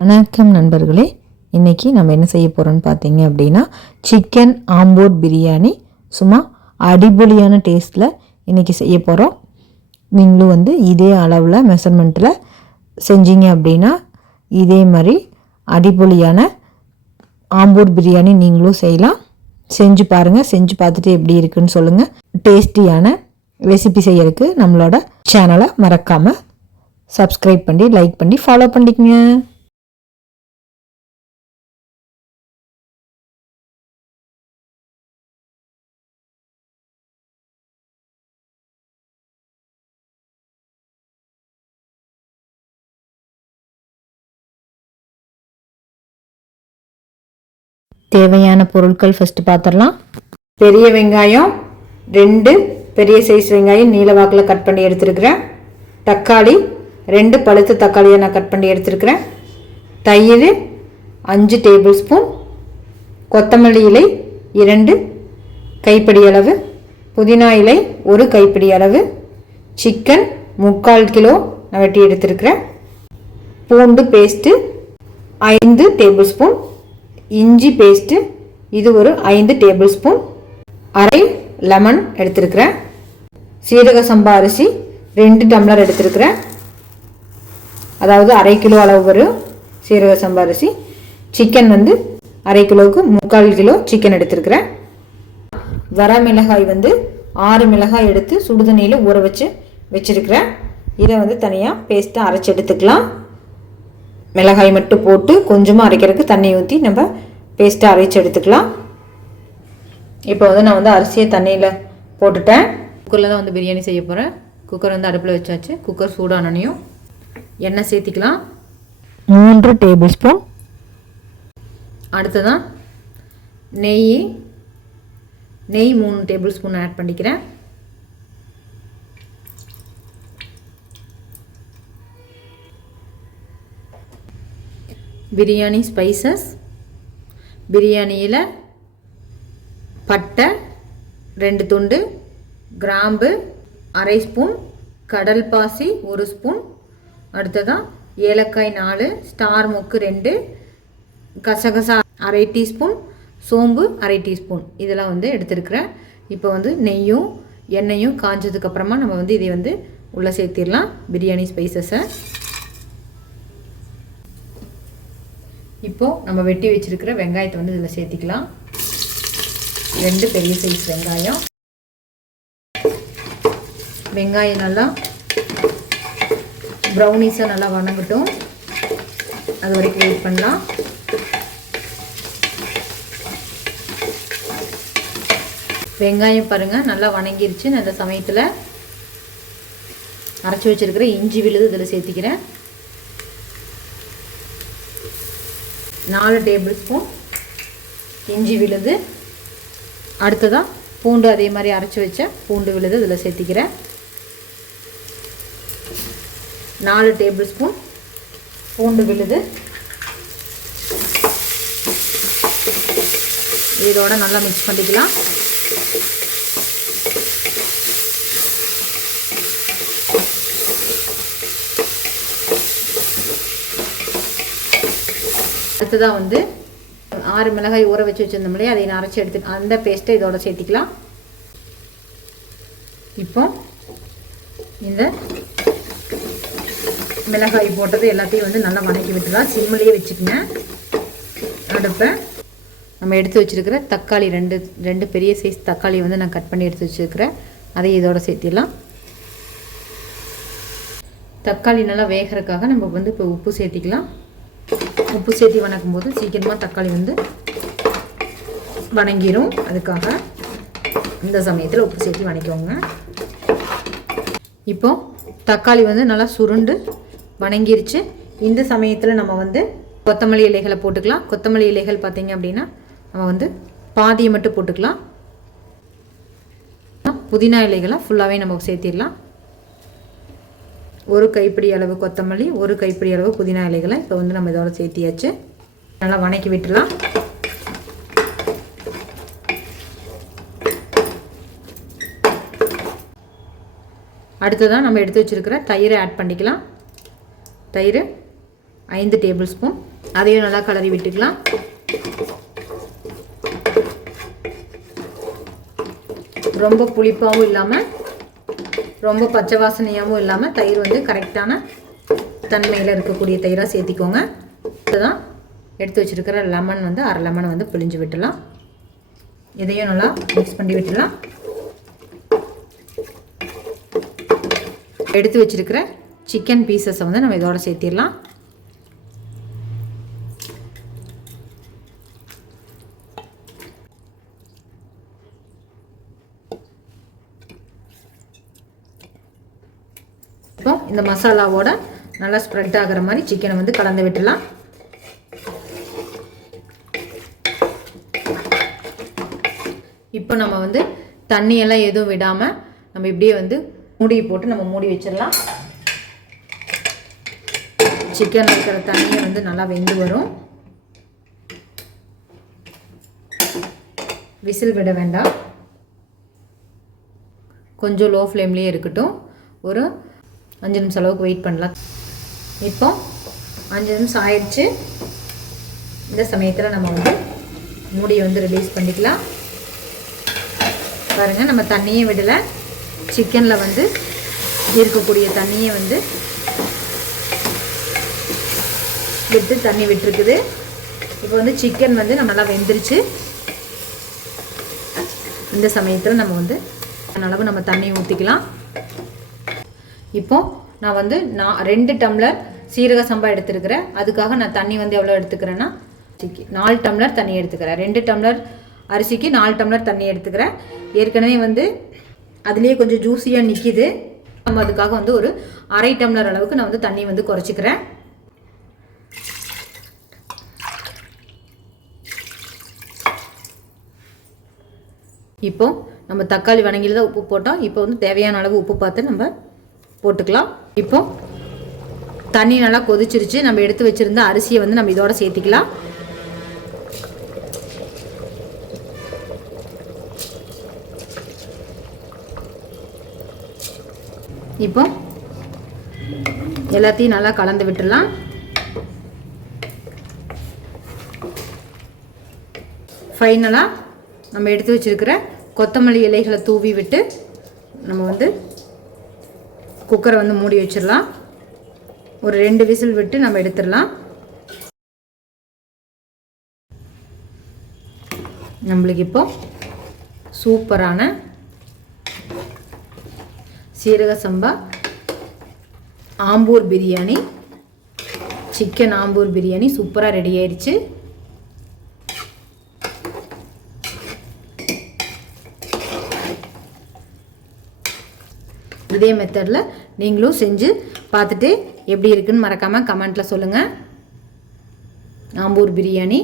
வணக்கம் நண்பர்களே. இன்றைக்கி நம்ம என்ன செய்ய போகிறோம்னு பார்த்தீங்க அப்படின்னா சிக்கன் ஆம்பூர் பிரியாணி. சும்மா அடிபொலியான டேஸ்ட்டில் இன்றைக்கி செய்ய போகிறோம் நீங்களும் வந்து இதே அளவில் மெஷர்மெண்ட்டில் செஞ்சீங்க அப்படின்னா இதே மாதிரி அடிபொலியான ஆம்பூர் பிரியாணி நீங்களும் செய்யலாம். செஞ்சு பாருங்கள் செஞ்சு பார்த்துட்டு எப்படி இருக்குன்னு சொல்லுங்கள் டேஸ்டியான ரெசிபி செய்யறதுக்கு நம்மளோட சேனலை மறக்காமல் சப்ஸ்கிரைப் பண்ணி லைக் பண்ணி ஃபாலோ பண்ணிக்கங்க. தேவையான பொருட்கள் ஃபஸ்ட்டு பார்த்துடலாம் பெரிய வெங்காயம் ரெண்டு பெரிய சைஸ் வெங்காயம் நீலவாக்கில் கட் பண்ணி எடுத்துருக்கிறேன். தக்காளி ரெண்டு பழுத்த தக்காளியை நான் கட் பண்ணி எடுத்துருக்கிறேன். தயிர் அஞ்சு டேபிள் ஸ்பூன் கொத்தமல்லி இலை இரண்டு கைப்பிடி அளவு. புதினா இலை ஒரு கைப்பிடி அளவு. சிக்கன் முக்கால் கிலோ நான் வெட்டி எடுத்துருக்கிறேன். பூண்டு பேஸ்ட்டு ஐந்து டேபிள் ஸ்பூன் இஞ்சி பேஸ்ட்டு இது ஒரு ஐந்து டேபிள் ஸ்பூன் அரை லெமன் எடுத்திருக்கிறேன். சீரக சம்பா அரிசி ரெண்டு டம்ளர் எடுத்திருக்கிறேன். அதாவது அரை கிலோ அளவு வரும் சீரக சம்பா அரிசி. சிக்கன் வந்து அரை கிலோவுக்கு முக்கால் கிலோ சிக்கன் எடுத்திருக்கிறேன். வர மிளகாய் வந்து ஆறு மிளகாய் எடுத்து சுடுதண்ணியில் ஊற வச்சு வச்சுருக்கிறேன். இதை வந்து தனியாக பேஸ்ட்டாக அரைச்சி எடுத்துக்கலாம். மிளகாய் மட்டும் போட்டு கொஞ்சமாக அரைக்கிறதுக்கு தண்ணி ஊற்றி நம்ம பேஸ்ட்டாக அரைச்சி எடுத்துக்கலாம். இப்போ வந்து நான் வந்து அரிசியை தண்ணியில் போட்டுட்டேன். குக்கரில் தான் வந்து பிரியாணி செய்ய போகிறேன் குக்கர் வந்து அடுப்பில் வச்சாச்சு. குக்கர் சூடானனையும் எண்ணெய் சேர்த்திக்கலாம். மூன்று டேபிள் ஸ்பூன். அடுத்ததான் நெய். நெய் மூணு டேபிள் ஸ்பூன் ஆட் பண்ணிக்கிறேன். பிரியாணி ஸ்பைசஸ் பிரியாணியில் பட்டை ரெண்டு துண்டு கிராம்பு அரை ஸ்பூன் கடல் பாசி ஒரு ஸ்பூன். அடுத்ததான் ஏலக்காய் நாலு ஸ்டார் மொக்கு ரெண்டு கசகசா அரை டீஸ்பூன் சோம்பு அரை டீஸ்பூன். இதெல்லாம் வந்து எடுத்துருக்குறேன். இப்போ வந்து நெய்யும் எண்ணெயும் காஞ்சதுக்கப்புறமா நம்ம வந்து இதை வந்து உள்ளே சேர்த்திடலாம் பிரியாணி ஸ்பைசஸை இப்போது நம்ம வெட்டி வச்சுருக்கிற வெங்காயத்தை வந்து இதில் சேர்த்திக்கலாம். ரெண்டு பெரிய சைஸ் வெங்காயம். வெங்காயம் நல்லா ப்ரௌனிஸாக நல்லா வணங்கட்டும். அது வரைக்கும் வெயிட் பண்ணலாம். வெங்காயம் பாருங்கள் நல்லா வணங்கிருச்சு. நல்ல சமயத்தில் அரைச்சி வச்சுருக்கிற இஞ்சி விழுது இதில் சேர்த்திக்கிறேன். நாலு டேபிள் ஸ்பூன் இஞ்சி விழுது. அடுத்ததாக பூண்டு அதே மாதிரி அரைச்சி வச்ச பூண்டு விழுது இதில் சேர்த்திக்கிறேன் நாலு டேபிள் ஸ்பூன் பூண்டு விழுது. இதோட நல்லா மிக்ஸ் பண்ணிக்கலாம். அடுத்ததாக வந்து ஆறு மிளகாய் ஊற வச்சு வச்சுருந்தோம் இல்லையா? அதை நான் அரைச்சி எடுத்து அந்த பேஸ்ட்டை இதோட சேர்த்திக்கலாம். இப்போ இந்த மிளகாய் போட்டது எல்லாத்தையும் வந்து நல்லா வணக்கி விட்டுலாம் சிம்மிலேயே வச்சுக்கோங்க. அடுப்பை நம்ம எடுத்து வச்சுருக்கிற தக்காளி ரெண்டு ரெண்டு பெரிய சைஸ் தக்காளி வந்து நான் கட் பண்ணி எடுத்து வச்சுருக்கிறேன். அதை இதோட சேர்த்திடலாம். தக்காளி நல்லா வேகிறதுக்காக நம்ம வந்து இப்போ உப்பு சேர்த்திக்கலாம். உப்பு சேர்த்தி வணக்கும் போது சீக்கிரமாக தக்காளி வந்து வணங்கிடும் அதுக்காக இந்த சமயத்தில் உப்பு சேர்த்தி வணக்கிக்கோங்க. இப்போ தக்காளி வந்து நல்லா சுருண்டு வணங்கிருச்சு. இந்த சமயத்தில் நம்ம வந்து கொத்தமல்லி இலைகளை போட்டுக்கலாம். கொத்தமல்லி இலைகள் பார்த்தீங்க அப்படின்னா நம்ம வந்து பாதியை மட்டும் போட்டுக்கலாம். புதினா இலைகளை ஃபுல்லாகவே நம்ம சேர்த்திடலாம். ஒரு கைப்பிடி அளவு கொத்தமல்லி ஒரு கைப்பிடி அளவு புதினா இலைகளை இப்போ வந்து நம்ம இதோட சேர்த்தியாச்சு. நல்லா வணக்கி விட்டுலாம் அடுத்ததான் நம்ம எடுத்து வச்சுருக்கிற தயிரை ஆட் பண்ணிக்கலாம். தயிர் ஐந்து டேபிள் ஸ்பூன் அதையும் நல்லா கலரி விட்டுக்கலாம். ரொம்ப புளிப்பாகவும் இல்லாமல் ரொம்ப பச்சை வாசனையாகவும் இல்லாமல் தயிர் வந்து கரெக்டான தன்மையில் இருக்கக்கூடிய தயிராக சேர்த்திக்கோங்க. இதுதான் எடுத்து வச்சுருக்கிற லெமன் வந்து அரை லெமனை வந்து பிழிஞ்சு விட்டுலாம் இதையும் நல்லா மிக்ஸ் பண்ணி விட்டுலாம் எடுத்து வச்சுருக்கிற சிக்கன் பீசஸை வந்து நம்ம இதோட சேர்த்திடலாம் இப்போ இந்த மசாலாவோட நல்லா ஸ்ப்ரெட் ஆகிற மாதிரி சிக்கனை வந்து கலந்து விட்டுலாம் இப்போ நம்ம வந்து தண்ணியெல்லாம் எதுவும் விடாமல் நம்ம இப்படியே வந்து மூடி போட்டு நம்ம மூடி வச்சிடலாம். சிக்கன் இருக்கிற தண்ணியை வந்து நல்லா வெந்து வரும். விசில் விட வேண்டாம். கொஞ்சம் லோ ஃப்ளேம்லேயே இருக்கட்டும். ஒரு அஞ்சு நிமிஷம் அளவுக்கு வெயிட் பண்ணலாம். இப்போ அஞ்சு நிமிஷம் ஆயிடுச்சு. இந்த சமயத்தில் நம்ம வந்து மூடியை வந்து ரிலீஸ் பண்ணிக்கலாம். பாருங்கள் நம்ம தண்ணியை விடலை. சிக்கனில் வந்து இருக்கக்கூடிய தண்ணியை வந்து விட்டு தண்ணி விட்டுருக்குது. இப்போ வந்து சிக்கன் வந்து நம்ம நல்லா வெந்துருச்சு. இந்த சமயத்தில் நம்ம வந்து அளவு நம்ம தண்ணி ஊற்றிக்கலாம் இப்போ நான் வந்து நான் ரெண்டு டம்ளர் சீரக சம்பா எடுத்துருக்கிறேன். அதுக்காக நான் தண்ணி வந்து எவ்வளோ எடுத்துக்கிறேன்னா நாலு டம்ளர் தண்ணி எடுத்துக்கிறேன். ரெண்டு டம்ளர் அரிசிக்கு நாலு டம்ளர் தண்ணி எடுத்துக்கிறேன். ஏற்கனவே வந்து அதுலேயே கொஞ்சம் ஜூஸியாக நிற்கிது நம்ம அதுக்காக வந்து ஒரு அரை டம்ளர் அளவுக்கு நான் வந்து தண்ணி வந்து குறைச்சிக்கிறேன். இப்போ நம்ம தக்காளி வணங்கியில் தான் உப்பு போட்டோம். இப்போ வந்து தேவையான அளவு உப்பு பார்த்து நம்ம போட்டுக்கலாம். இப்போ தண்ணி நல்லா கொதிச்சிருச்சு. நம்ம எடுத்து வச்சுருந்த அரிசியை வந்து நம்ம இதோட சேர்த்திக்கலாம். இப்போ எல்லாத்தையும் நல்லா கலந்து விட்டுடலாம். ஃபைனலாக நம்ம எடுத்து வச்சுருக்கிற கொத்தமல்லி இலைகளை தூவி விட்டு நம்ம வந்து குக்கரை வந்து மூடி வச்சிடலாம். ஒரு ரெண்டு விசில் விட்டு நம்ம எடுத்துடலாம். நம்மளுக்கு இப்போ சூப்பரான சீரக சம்பா ஆம்பூர் பிரியாணி சிக்கன் ஆம்பூர் பிரியாணி சூப்பராக ரெடி ஆயிடுச்சு. இதே மெத்தடில் நீங்களும் செஞ்சு பார்த்துட்டு எப்படி இருக்குன்னு மறக்காமல் கமெண்ட்டில் சொல்லுங்கள் ஆம்பூர் பிரியாணி.